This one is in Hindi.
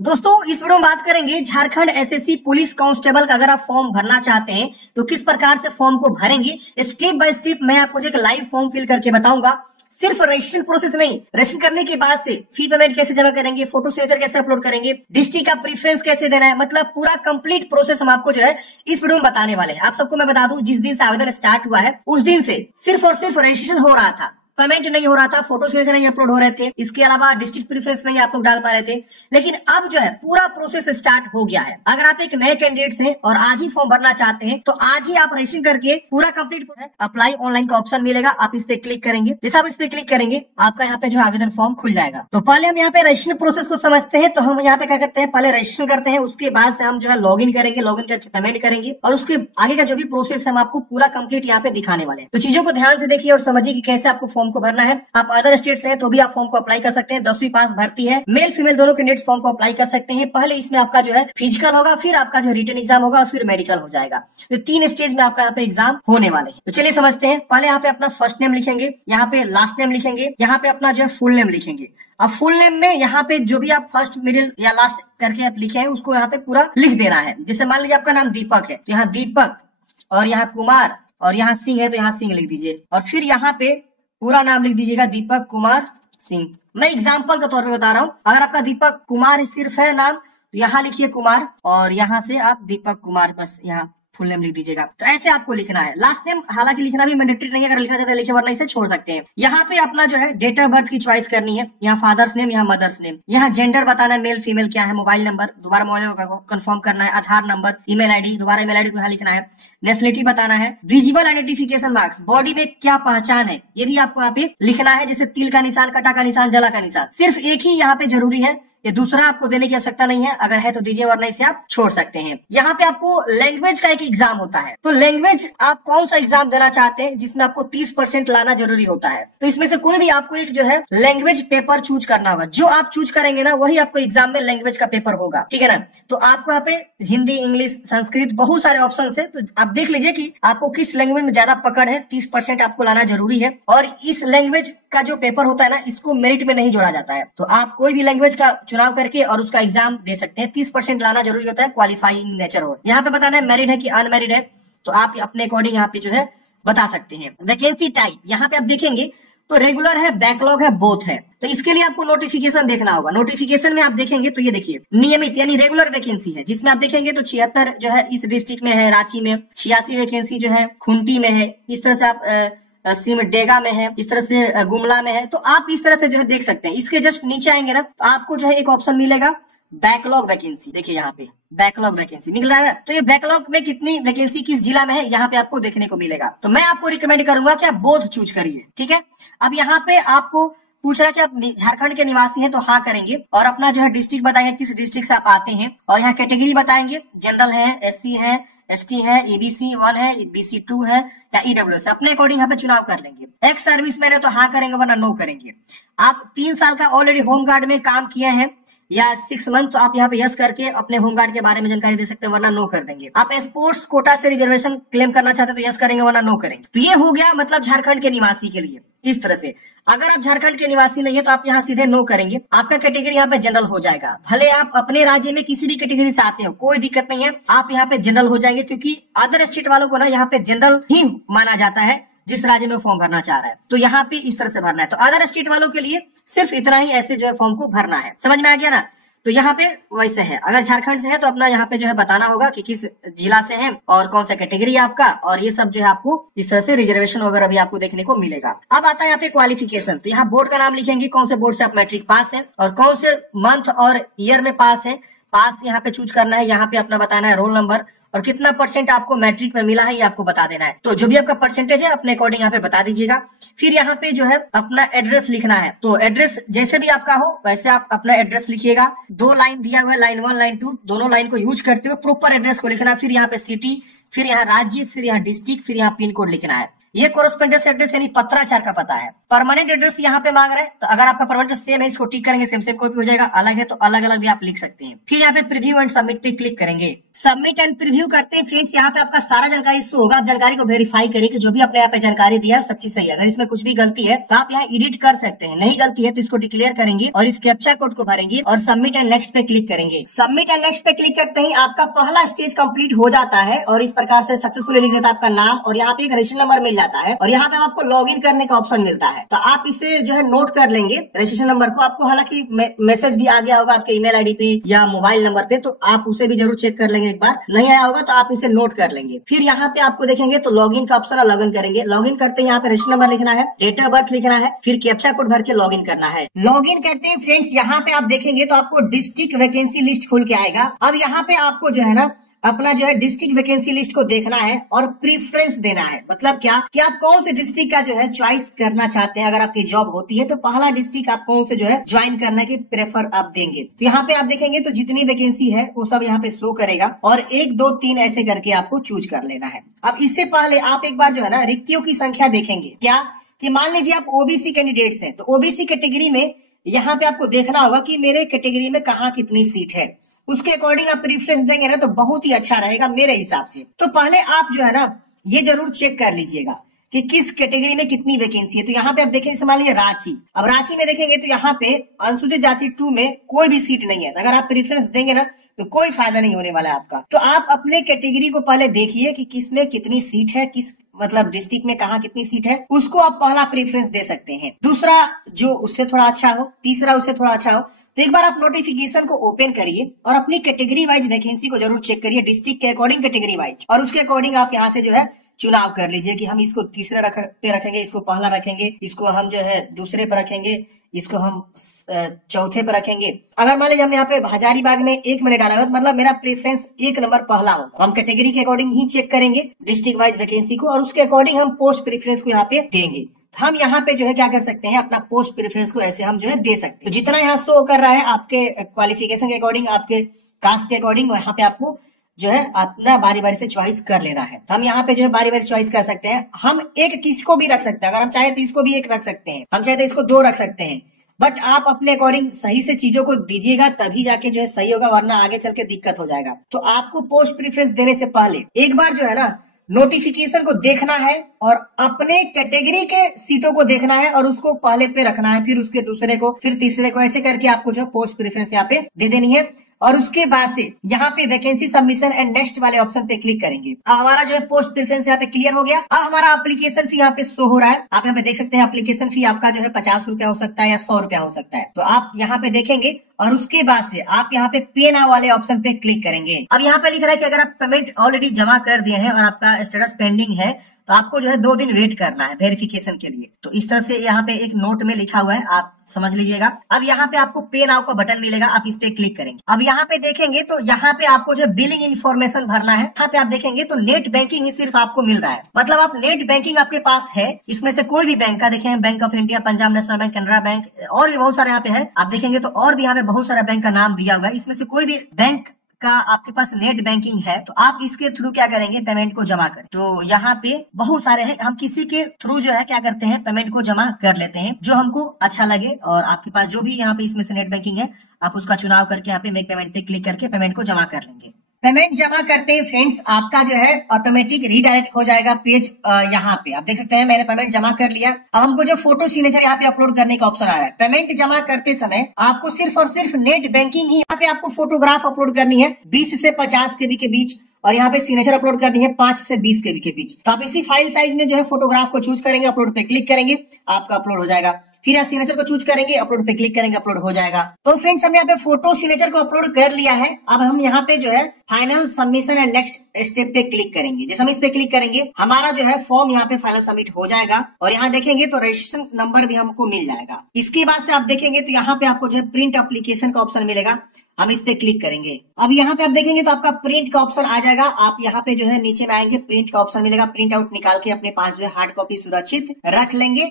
दोस्तों इस वीडियो में बात करेंगे झारखंड एसएससी पुलिस कांस्टेबल का अगर आप फॉर्म भरना चाहते हैं तो किस प्रकार से फॉर्म को भरेंगे। स्टेप बाय स्टेप मैं आपको जो एक लाइव फॉर्म फिल करके बताऊंगा। सिर्फ रजिस्ट्रेशन प्रोसेस नहीं, रजिस्ट्रेशन करने के बाद से फी पेमेंट कैसे जमा करेंगे, फोटो सिग्नेचर कैसे अपलोड करेंगे, डिस्ट्रिक्ट का प्रेफरेंस कैसे देना है, मतलब पूरा कंप्लीट प्रोसेस हम आपको जो है इस वीडियो में बताने वाले हैं। आप सबको मैं बता दूं, जिस दिन से आवेदन स्टार्ट हुआ है उस दिन से सिर्फ और सिर्फ रजिस्ट्रेशन हो रहा था, पेमेंट नहीं हो रहा था, फोटो सिग्नेचर नहीं अपलोड हो रहे थे, इसके अलावा डिस्ट्रिक्ट प्रेफरेंस नहीं आप लोग डाल पा रहे थे। लेकिन अब जो है पूरा प्रोसेस स्टार्ट हो गया है। अगर आप एक नए कैंडिडेट हैं और आज ही फॉर्म भरना चाहते हैं तो आज ही आप रजिस्ट्रेशन करके पूरा कंप्लीट अप्लाई ऑनलाइन का ऑप्शन मिलेगा, आप इस पे क्लिक करेंगे। जैसे आप इस पे क्लिक करेंगे आपका यहाँ पे जो आवेदन फॉर्म खुल जाएगा। तो पहले हम यहाँ पे रजिस्ट्रेशन प्रोसेस को समझते हैं। तो हम यहाँ पे क्या करते हैं, पहले रजिस्ट्रेशन करते हैं, उसके बाद से हम जो है लॉग इन करेंगे, लॉग इन करके पेमेंट करेंगे और उसके आगे का जो भी प्रोसेस है हम आपको पूरा कंप्लीट यहाँ पे दिखाने वाले हैं। तो चीजों को ध्यान से देखिए और समझिए कि कैसे आपको फॉर्म को भरना है। आप अदर स्टेट से हैं तो भी आप फॉर्म को अप्लाई कर सकते हैं। 10वीं पास भर्ती है, मेल फीमेल दोनों कैंडिडेट्स फॉर्म को अप्लाई कर सकते हैं। पहले इसमें आपका जो है फिजिकल होगा, फिर आपका जो रिटन एग्जाम होगा और फिर मेडिकल हो जाएगा। तो 3 स्टेज में आपका यहाँ पे एग्जाम होने वाले हैं। तो चलिए समझते हैं। पहले यहाँ पे अपना फर्स्ट नेम लिखेंगे, यहाँ पे लास्ट नेम लिखेंगे, यहाँ पे अपना जो है फुल नेम लिखेंगे। अब फुल नेम में यहाँ पे जो भी आप फर्स्ट मिडिल या लास्ट करके आप लिखे हैं उसको यहाँ पे पूरा लिख देना है। जैसे मान लीजिए आपका नाम दीपक है तो यहाँ दीपक, और यहाँ कुमार, और यहाँ सिंह है तो यहाँ सिंह लिख दीजिए, और फिर यहाँ पे पूरा नाम लिख दीजिएगा दीपक कुमार सिंह। मैं एग्जाम्पल के तौर पे बता रहा हूँ। अगर आपका दीपक कुमार सिर्फ है नाम तो यहाँ लिखिए कुमार, और यहाँ से आप दीपक कुमार बस यहाँ फुल नेम लिख दीजिएगा। तो ऐसे आपको लिखना है। लास्ट नेम हालांकि लिखना भी मैंडेटरी नहीं है, अगर लिखना चाहते हैं लिखिए, वरना इसे छोड़ सकते हैं। यहाँ पे अपना जो है डेट ऑफ बर्थ की चॉइस करनी है। यहाँ फादर्स नेम, यहाँ मदर्स नेम, यहाँ जेंडर बताना है, मेल फीमेल क्या है, मोबाइल नंबर, दोबारा मोबाइल नंबर कंफर्म करना है, आधार नंबर, ईमेल आईडी, दोबारा ईमेल आईडी को यहाँ लिखना है, नेशनलिटी बताना है, विजिबल आइडेंटिफिकेशन मार्क्स, बॉडी में क्या पहचान है ये भी आपको यहाँ पे लिखना है। जैसे तिल का निशान, कटा का निशान, जला का निशान, सिर्फ एक ही यहाँ पे जरूरी है, ये दूसरा आपको देने की आवश्यकता नहीं है। अगर है तो दीजिए, वरना इसे आप छोड़ सकते हैं। यहाँ पे आपको लैंग्वेज का एक एग्जाम होता है। तो लैंग्वेज आप कौन सा एग्जाम देना चाहते हैं जिसमें आपको 30% लाना जरूरी होता है, तो इसमें से कोई भी आपको एक जो है लैंग्वेज पेपर चूज करना होगा। जो आप चूज करेंगे ना वही आपको एग्जाम में लैंग्वेज का पेपर होगा, ठीक है ना। तो आपको यहाँ पे हिंदी, इंग्लिश, संस्कृत, बहुत सारे ऑप्शन है। तो आप देख लीजिए कि आपको किस लैंग्वेज में ज्यादा पकड़ है। 30% आपको लाना जरूरी है। और इस लैंग्वेज का जो पेपर होता है ना, इसको मेरिट में नहीं जोड़ा जाता है। तो आप कोई भी लैंग्वेज का चुनाव करके और उसका एग्जाम दे सकते हैं। 30% लाना जरूरी होता है, क्वालिफाइंग नेचर हो। यहाँ पे बताना है मैरिड है कि अनमैरिड है, तो आप अपने अकॉर्डिंग यहाँ पे जो है बता सकते हैं। वैकेंसी टाइप यहाँ पे आप देखेंगे तो रेगुलर है, बैकलॉग है, बोथ है। तो इसके लिए आपको नोटिफिकेशन देखना होगा। नोटिफिकेशन में आप देखेंगे तो ये देखिए नियमित यानी रेगुलर वैकेंसी है, जिसमें आप देखेंगे तो 76 जो है इस डिस्ट्रिक्ट में है, रांची में 86 वैकेंसी जो है खूंटी में है, इस तरह से आप सिमडेगा में है, इस तरह से गुमला में है। तो आप इस तरह से जो है देख सकते हैं। इसके जस्ट नीचे आएंगे ना तो आपको जो है एक ऑप्शन मिलेगा बैकलॉग वैकेंसी। देखिए यहाँ पे बैकलॉग वैकेंसी मिल रहा है। तो ये बैकलॉग में कितनी वैकेंसी किस जिला में है यहाँ पे आपको देखने को मिलेगा। तो मैं आपको रिकमेंड करूंगा कि आप बोथ चूज करिए, ठीक है। अब यहाँ पे आपको पूछ रहा है कि आप झारखंड के निवासी हैं तो हाँ करेंगे, और अपना जो है डिस्ट्रिक्ट बताएंगे किस डिस्ट्रिक्ट से आप आते हैं, और यहाँ कैटेगरी बताएंगे, जनरल है, एससी है, एसटी है, एबीसी 1 है, बीसी 2 है या ईडब्ल्यूएस। अपने अकॉर्डिंग यहाँ पे चुनाव कर लेंगे। एक्स सर्विस मैन है तो हाँ करेंगे, वरना नो करेंगे। आप 3 साल का ऑलरेडी होमगार्ड में काम किए हैं या 6 मंथ, तो आप यहाँ पे यस करके अपने होमगार्ड के बारे में जानकारी दे सकते हैं, वरना नो कर देंगे। आप स्पोर्ट्स कोटा से रिजर्वेशन क्लेम करना चाहते हैं तो यस करेंगे, वरना नो करेंगे। तो ये हो गया मतलब झारखंड के निवासी के लिए इस तरह से। अगर आप झारखंड के निवासी नहीं है तो आप यहाँ सीधे नो करेंगे। आपका कैटेगरी यहाँ पे जनरल हो जाएगा। भले आप अपने राज्य में किसी भी कैटेगरी से आते हो, कोई दिक्कत नहीं है, आप यहाँ पे जनरल हो जाएंगे, क्योंकि अदर स्टेट वालों को ना यहाँ पे जनरल ही माना जाता है जिस राज्य में फॉर्म भरना चाह रहा है। तो यहाँ पे इस तरह से भरना है। तो अदर स्टेट वालों के लिए सिर्फ इतना ही ऐसे जो है फॉर्म को भरना है। समझ में आ गया ना। तो यहाँ पे वैसे है, अगर झारखंड से है तो अपना यहाँ पे जो है बताना होगा कि किस जिला से है और कौन सा कैटेगरी है आपका, और ये सब जो है आपको इस तरह से रिजर्वेशन वगैरह भी आपको देखने को मिलेगा। अब आता है यहाँ पे क्वालिफिकेशन। तो यहाँ बोर्ड का नाम लिखेंगे, कौन से बोर्ड से आप मैट्रिक पास है और कौन से मंथ और ईयर में पास है। पास यहाँ पे चूज करना है। यहाँ पे अपना बताना है रोल नंबर और कितना % आपको मैट्रिक में मिला है ये आपको बता देना है। तो जो भी आपका परसेंटेज है अपने अकॉर्डिंग यहाँ पे बता दीजिएगा। फिर यहाँ पे जो है अपना एड्रेस लिखना है। तो एड्रेस जैसे भी आपका हो वैसे आप अपना एड्रेस लिखिएगा। 2 लाइन दिया हुआ है, लाइन 1 लाइन 2, दोनों लाइन को यूज करते हुए प्रॉपर एड्रेस को लिखना है। फिर यहाँ पे सिटी, फिर यहाँ राज्य, फिर यहाँ डिस्ट्रिक्ट, फिर यहाँ पिन कोड लिखना है। ये कोरेस्पोंडेंस एड्रेस यानी पत्राचार का पता है। परमानेंट एड्रेस यहाँ पे मांग रहा है, तो अगर आपका परमानेंट सेम है इसको टिक करेंगे, सेम सेम कॉपी हो जाएगा। अलग है तो अलग अलग भी आप लिख सकते हैं। फिर यहाँ पे प्रीव्यू एंड सबमिट पे क्लिक करेंगे। सबमिट एंड प्रीव्यू करते हैं फ्रेंड्स, यहाँ पे आपका सारा जानकारी शो होगा। आप जानकारी को वेरीफाई करिए कि जो भी आपने यहाँ पे जानकारी दिया है सब चीज सही है। अगर इसमें कुछ भी गलती है तो आप यहाँ एडिट कर सकते हैं, नहीं गलती है तो इसको डिक्लेयर करेंगे और इस कैप्चा कोड को भरेंगे और सबमिट एंड नेक्स्ट पे क्लिक करेंगे। सबमिट एंड नेक्स्ट पे क्लिक करते ही आपका पहला स्टेज कंप्लीट हो जाता है और इस प्रकार से सक्सेसफुली लिख देता है आपका नाम और यहाँ पे एक रजिस्ट्रेशन नंबर मिल जाता है और यहाँ पे आपको लॉग इन करने का ऑप्शन मिलता है। तो आप इसे जो है नोट कर लेंगे रजिस्ट्रेशन नंबर को। आपको हालांकि मैसेज भी आ गया होगा आपके ईमेल आईडी पे या मोबाइल नंबर पे, तो आप उसे भी जरूर चेक कर लेंगे एक बार। नहीं आया होगा तो आप इसे नोट कर लेंगे। फिर यहाँ पे आपको देखेंगे तो लॉगिन का ऑप्शन है, लॉगिन करेंगे। लॉगिन करते हैं यहाँ पे रजिस्ट्रेशन नंबर लिखना है, डेट ऑफ बर्थ लिखना है, फिर कैप्चा कोड भर के लॉगिन करना है। लॉगिन करते हैं फ्रेंड्स, यहाँ पे आप देखेंगे तो आपको डिस्ट्रिक्ट वैकेंसी लिस्ट खुल के आएगा। अब यहाँ पे आपको जो है ना अपना जो है डिस्ट्रिक्ट वैकेंसी लिस्ट को देखना है और प्रीफरेंस देना है। मतलब क्या कि आप कौन से डिस्ट्रिक्ट का जो है चॉइस करना चाहते हैं। अगर आपकी जॉब होती है तो पहला डिस्ट्रिक्ट आप कौन से जो है ज्वाइन करने की प्रेफर आप देंगे। तो यहाँ पे आप देखेंगे तो जितनी वैकेंसी है वो सब यहाँ पे शो करेगा और 1 2 3 ऐसे करके आपको चूज कर लेना है। अब इससे पहले आप एक बार जो है ना रिक्तियों की संख्या देखेंगे। क्या कि मान लीजिए आप ओबीसी कैंडिडेट्स हैं तो ओबीसी कैटेगरी में यहाँ पे आपको देखना होगा कि मेरे कैटेगरी में कहाँ कितनी सीट है, उसके अकॉर्डिंग आप प्रीफरेंस देंगे ना तो बहुत ही अच्छा रहेगा मेरे हिसाब से। तो पहले आप जो है ना ये जरूर चेक कर लीजिएगा कि किस कैटेगरी में कितनी वैकेंसी है। तो यहाँ पे आप देखेंगे मान लीजिए रांची। अब रांची में देखेंगे तो यहाँ पे अनुसूचित जाति 2 में कोई भी सीट नहीं है। तो अगर आप प्रीफरेंस देंगे ना तो कोई फायदा नहीं होने वाला है आपका। तो आप अपने कैटेगरी को पहले देखिए कि किसमें कितनी सीट है, किस मतलब डिस्ट्रिक्ट में कहाँ कितनी सीट है, उसको आप पहला प्रेफरेंस दे सकते हैं। दूसरा जो उससे थोड़ा अच्छा हो, तीसरा उससे थोड़ा अच्छा हो। तो एक बार आप नोटिफिकेशन को ओपन करिए और अपनी कैटेगरी वाइज वैकेंसी को जरूर चेक करिए, डिस्ट्रिक्ट के अकॉर्डिंग कैटेगरी वाइज, और उसके अकॉर्डिंग आप यहाँ से जो है चुनाव कर लीजिए कि हम इसको तीसरे पे रखेंगे, इसको पहला रखेंगे, इसको हम जो है दूसरे पे रखेंगे, इसको हम चौथे पे रखेंगे। अगर मान लीजिए हमने यहाँ पे हजारीबाग में 1 मैंने डाला हुआ, मतलब मेरा प्रेफरेंस 1 नंबर पहला हो। हम कैटेगरी के अकॉर्डिंग ही चेक करेंगे डिस्ट्रिक्ट वाइज वैकेंसी को और उसके अकॉर्डिंग हम पोस्ट प्रेफरेंस को यहाँ पे देंगे। हम यहाँ पे जो है क्या कर सकते हैं, अपना पोस्ट प्रेफरेंस को ऐसे हम जो है दे सकते हैं। तो जितना यहाँ शो कर रहा है आपके क्वालिफिकेशन के अकॉर्डिंग, आपके कास्ट के अकॉर्डिंग, यहाँ पे आपको जो है अपना बारी बारी से चॉइस कर लेना है। तो हम यहाँ पे जो है बारी बारी चॉइस कर सकते हैं। हम एक किसको भी रख सकते हैं, अगर हम चाहे तो इसको भी 1 रख सकते हैं, हम चाहे तो इसको 2 रख सकते हैं। बट आप अपने अकॉर्डिंग सही से चीजों को दीजिएगा तभी जाके जो है सही होगा, वरना आगे चल के दिक्कत हो जाएगा। तो आपको पोस्ट प्रेफरेंस देने से पहले एक बार जो है ना नोटिफिकेशन को देखना है और अपने कैटेगरी के सीटों को देखना है और उसको पहले पे रखना है, फिर उसके दूसरे को, फिर तीसरे को, ऐसे करके आपको जो पोस्ट प्रेफरेंस यहाँ पे दे देनी है। और उसके बाद से यहाँ पे वैकेंसी सबमिशन एंड नेक्स्ट वाले ऑप्शन पे क्लिक करेंगे। अब हमारा जो है पोस्ट प्रेफरेंस यहाँ पे क्लियर हो गया। अब हमारा एप्लीकेशन फी यहाँ पे शो हो रहा है। आप यहाँ पे देख सकते हैं एप्लीकेशन फी आपका जो है 50 रुपया हो सकता है या 100 रुपया हो सकता है। तो आप यहाँ पे देखेंगे और उसके बाद से आप यहाँ पे पे नाउ वाले ऑप्शन पे क्लिक करेंगे। अब यहाँ पे लिख रहा है कि अगर आप पेमेंट ऑलरेडी जमा कर दिए हैं और आपका स्टेटस पेंडिंग है तो आपको जो है 2 दिन वेट करना है वेरिफिकेशन के लिए। तो इस तरह से यहाँ पे एक नोट में लिखा हुआ है, आप समझ लीजिएगा। अब यहाँ पे आपको पे नाउ का बटन मिलेगा, आप इस पे क्लिक करेंगे। अब यहाँ पे देखेंगे तो यहाँ पे आपको जो बिलिंग इन्फॉर्मेशन भरना है। यहाँ पे आप देखेंगे तो नेट बैंकिंग ही सिर्फ आपको मिल रहा है, मतलब आप नेट बैंकिंग आपके पास है। इसमें से कोई भी बैंक का देखें, bank of India, Punjab national bank, Canara bank और भी बहुत सारे यहाँ पे है। आप देखेंगे तो और भी यहाँ पे बहुत सारा बैंक का नाम दिया हुआ है। इसमें से कोई भी बैंक का आपके पास नेट बैंकिंग है तो आप इसके थ्रू क्या करेंगे, पेमेंट को जमा करें। तो यहाँ पे बहुत सारे हैं, हम किसी के थ्रू जो है क्या करते हैं, पेमेंट को जमा कर लेते हैं जो हमको अच्छा लगे। और आपके पास जो भी यहाँ पे इसमें से नेट बैंकिंग है आप उसका चुनाव करके यहाँ पे मेक पेमेंट पे क्लिक करके पेमेंट को जमा कर लेंगे। पेमेंट जमा करते हैं फ्रेंड्स आपका जो है ऑटोमेटिक रीडायरेक्ट हो जाएगा पेज। यहाँ पे आप देख सकते हैं मैंने पेमेंट जमा कर लिया। अब हमको जो फोटो सिग्नेचर यहाँ पे अपलोड करने का ऑप्शन आ रहा है। पेमेंट जमा करते समय आपको सिर्फ और सिर्फ नेट बैंकिंग ही यहाँ पे आपको फोटोग्राफ अपलोड करनी है 20 से 50 KB के बीच, और यहाँ पे सिग्नेचर अपलोड करनी है 5 से 20 KB के बीच। तो आप इसी फाइल साइज में जो है फोटोग्राफ को चूज करेंगे, अपलोड पे क्लिक करेंगे, आपका अपलोड हो जाएगा। फिर आप सिग्नेचर को चूज करेंगे, अपलोड पे क्लिक करेंगे, अपलोड हो जाएगा। तो फ्रेंड्स हमने यहाँ पे फोटो सिग्नेचर को अपलोड कर लिया है। अब हम यहाँ पे जो है final submission and next step पे क्लिक करेंगे। जैसे हम इस पे क्लिक करेंगे हमारा जो है फॉर्म यहाँ पे फाइनल सबमिट हो जाएगा और यहाँ देखेंगे तो रजिस्ट्रेशन नंबर भी हमको मिल जाएगा। इसके बाद से आप देखेंगे तो यहाँ पे आपको जो है प्रिंट एप्लीकेशन का ऑप्शन मिलेगा, हम इस पे क्लिक करेंगे। अब यहाँ पे आप देखेंगे तो आपका प्रिंट का ऑप्शन आ जाएगा। आप यहाँ पे जो है नीचे में आएंगे, प्रिंट का ऑप्शन मिलेगा, प्रिंट आउट निकाल के अपने पास जो है हार्ड कॉपी सुरक्षित रख लेंगे।